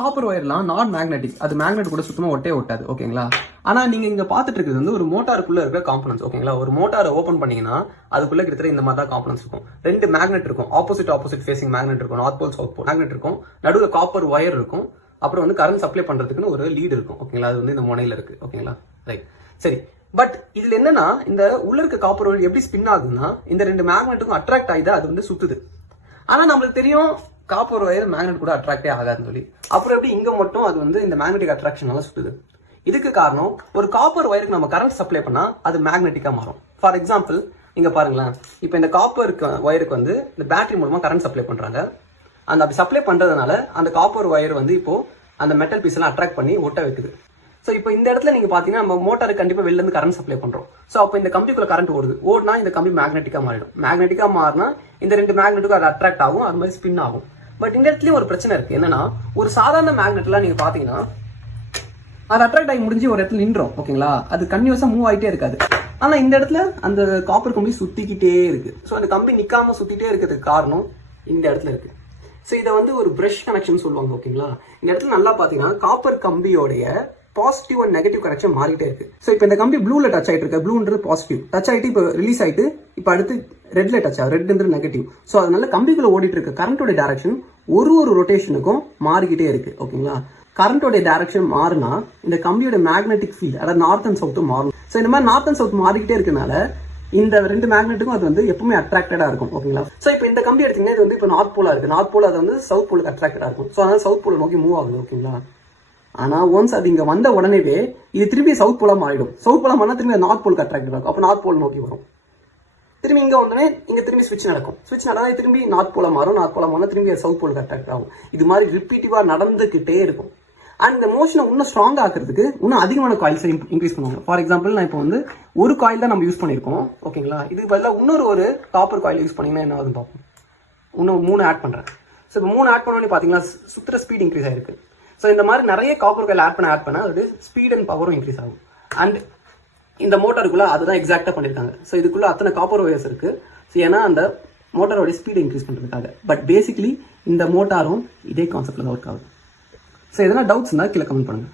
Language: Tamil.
காப்பர் ஒயர்லாம் நான் மேக்னெட்டிக், அது மேக்னெட் கூட சுத்தமாக ஒட்டாது. ஓகேங்களா? ஆனால் நீங்கள் இங்கே பார்த்துட்டு இருக்கிறது வந்து ஒரு மோட்டாருக்குள்ளே இருக்கிற காம்பனன்ஸ். ஓகேங்களா? ஒரு மோட்டாரை ஓப்பன் பண்ணீங்கன்னா அதுக்குள்ளே கிட்டத்தட்ட இந்த மாதிரி தான் காம்பனன்ஸ் இருக்கும். 2 மேக்னெட் இருக்கும், ஆப்போசிட் ஃபேசிங் மேக்னெட் இருக்கும், north pole south pole magnet இருக்கும், நடுவில் காப்பர் ஒயர் இருக்கும், அப்புறம் வந்து கரண்ட் சப்ளை பண்ணுறதுக்குன்னு ஒரு லீடு இருக்கும். ஓகேங்களா? அது வந்து இந்த முனையில் இருக்கு. ஓகேங்களா? ரைட், சரி. பட் இதுல என்னன்னா, இந்த உள்ள இருக்க காப்பர் ஒயர் எப்படி ஸ்பின் ஆகுதுன்னா, இந்த 2 மேக்னெட்டுக்கும் அட்ராக்ட் ஆகிதான் அது வந்து சுத்துது. ஆனா நம்மளுக்கு தெரியும் காப்பர் ஒயர் மேக்னெட் கூட அட்ராக்டே ஆகாதுன்னு சொல்லி. அப்புறம் எப்படி இங்க மட்டும் அது வந்து இந்த மேக்னெட்டிக் அட்ராக்ஷனால சுத்துது? இதுக்கு காரணம், ஒரு காப்பர் ஒயருக்கு நம்ம கரண்ட் சப்ளை பண்ணா அது மேக்னெட்டிக்கா மாறும். ஃபார் எக்ஸாம்பிள் இங்க பாருங்களேன், இப்போ இந்த காப்பர் ஒயருக்கு வந்து இந்த பேட்டரி மூலமா கரண்ட் சப்ளை பண்றாங்க. அந்த அப்படி சப்ளை பண்றதுனால அந்த காப்பர் ஒயர் வந்து இப்போ அந்த மெட்டல் பீஸ் எல்லாம் அட்ராக்ட் பண்ணி ஒட்ட வைக்குது. ஸோ இப்போ இந்த இடத்துல நீங்க பாத்தீங்கன்னா நம்ம மோட்டாருக்கு கண்டிப்பா வெளில இருந்து கரண்ட் சப்ளை பண்றோம். ஸோ அப்போ இந்த கம்பிக்குள்ள கரண்ட் ஓடுனா இந்த கம்பி மேக்னெட்டிக்கா மாறிடும். மேக்னெட்டிக்கா மாறினா இந்த 2 மேக்னெட்டுக்கும் அது அட்ராக்ட் ஆகும், அது மாதிரி ஸ்பின் ஆகும். பட் இந்த இடத்துலயும் ஒரு பிரச்சனை இருக்கு. என்னன்னா, ஒரு சாதாரண மேக்னெட்லாம் நீங்க பாத்தீங்கன்னா அது அட்ராக்ட் ஆகி முடிஞ்சு ஒரு இடத்துல நின்றோம். ஓகேங்களா? அது கன்டினியூஸா மூவ் ஆகிட்டே இருக்காது. ஆனா இந்த இடத்துல அந்த காப்பர் கம்பி சுத்திக்கிட்டே இருக்கு. ஸோ அந்த கம்பி நிக்காம சுத்திட்டே இருக்கிறதுக்கு காரணம் இந்த இடத்துல இருக்கு. ஸோ இதை வந்து ஒரு பிரஷ் கனெக்ஷன் சொல்லுவாங்க. ஓகேங்களா? இந்த இடத்துல நல்லா பாத்தீங்கன்னா காப்பர் கம்பியோடைய பாசிட்டிவ் அண்ட் நெகட்டிவ் கனெக்ஷன் மாறிட்டே இருக்கு. ஸோ இப்போ இந்த கம்பி ப்ளூல டச் ஆயிட்டு இருக்கு. ப்ளூன்றது பாசிட்டிவ், டச் ஆயிட்டு இப்போ ரிலீஸ் ஆயிட்டு இப்போ அடுத்து ரெட்ல டச் ஆகும். ரெட்ன்றது நெகட்டிவ். ஸோ அதனால கம்பிக்குள்ள ஓடிட்டு இருக்க கரண்டோட டைரக்ஷன் ஒரு ரொட்டேஷனுக்கும் மாறிக்கிட்டே இருக்கு. ஓகேங்களா? கரண்டோட டைரக்ஷன் மாறினா இந்த கம்பியோட மேக்னெட்டிக் ஃபீல்ட், அதாவது நார்த் அண்ட் சவுத்தும் மாறும். ஸோ இந்த மாதிரி நார்த் அண்ட் சவுத் மாறிக்கிட்டே இருக்கனால இந்த 2 மேக்னெட்டுக்கும் அது வந்து எப்பவுமே அட்ராக்டடா இருக்கும். ஓகேங்களா? ஸோ இப்போ இந்த கம்பி எடுத்தீங்கன்னா இது வந்து இப்போ நார்த் போலா இருக்கு. நார்த் போல் அது வந்து சவுத் போலுக்கு அட்ராக்டடா இருக்கும். ஸோ அதனால சவுத் போல நோக்கி மூவ் ஆகுது. ஓகேங்களா? ஆனா ஒன்ஸ் அது இங்க வந்த உடனேவே இது திரும்பி சவுத் போலா மாறிடும். சவுத் போலா மாறினா திரும்பி நார்த் போலுக்கு அட்ராக்டட் ஆகும். அப்போ நார்த் போல் நோக்கி வரும். திரும்பி இங்க வந்தோடனே இங்க திரும்பி ஸ்விட்ச் நடக்கும். ஸ்விட்ச் நடந்தா திரும்பி நார்த் போலா மாறும். நார்த் போலா மாறினா திரும்பி சவுத் போலுக்கு அட்ராக்ட் ஆகும். இது மாதிரி ரிப்பீட்டிவா நடந்துகிட்டே இருக்கும். அண்ட் இந்த மோஷனை இன்னும் ஸ்ட்ராங் ஆக்குறதுக்கு இன்னும் அதிகமான காயில்ஸ் இன்க்ரீஸ் பண்ணுவாங்க. ஃபார் எக்ஸாம்பிள் நான் இப்போ வந்து ஒரு காயில் தான் நம்ம யூஸ் பண்ணிருக்கோம். ஓகேங்களா? இதுக்கு பதிலாக இன்னொரு காப்பர் காயில் யூஸ் பண்ணீங்கன்னா என்ன ஆகுதுன்னு பார்ப்போம். இன்னும் 3 ஆட் பண்றேன். ஸோ இப்போ 3 ஆட் பண்ணோன்னு பாத்தீங்கன்னா சுத்துற ஸ்பீட் இன்க்ரீஸ் ஆயிருக்கு. ஸோ இந்த மாதிரி நிறைய காப்பர் காயில் ஆட் பண்ண அது ஸ்பீட் அண்ட் பவரும் இன்க்ரீஸ் ஆகும். அண்ட் இந்த மோட்டருக்குள்ள அதுதான் எக்ஸாக்டா பண்ணிருக்காங்க. ஸோ இதுக்குள்ள அத்தனை காப்பர் ஒயர்ஸ் இருக்கு. ஸோ ஏன்னா அந்த மோட்டாரோட ஸ்பீட் இன்க்ரீஸ் பண்றதுக்காக. பட் பேசிக்கலி இந்த மோட்டாரும் இதே கான்செப்ட்ல தான் ஒர்க் ஆகுது. ஸோ எதனா டவுட்ஸ் இருந்தால் கீழே கமெண்ட் பண்ணுங்க.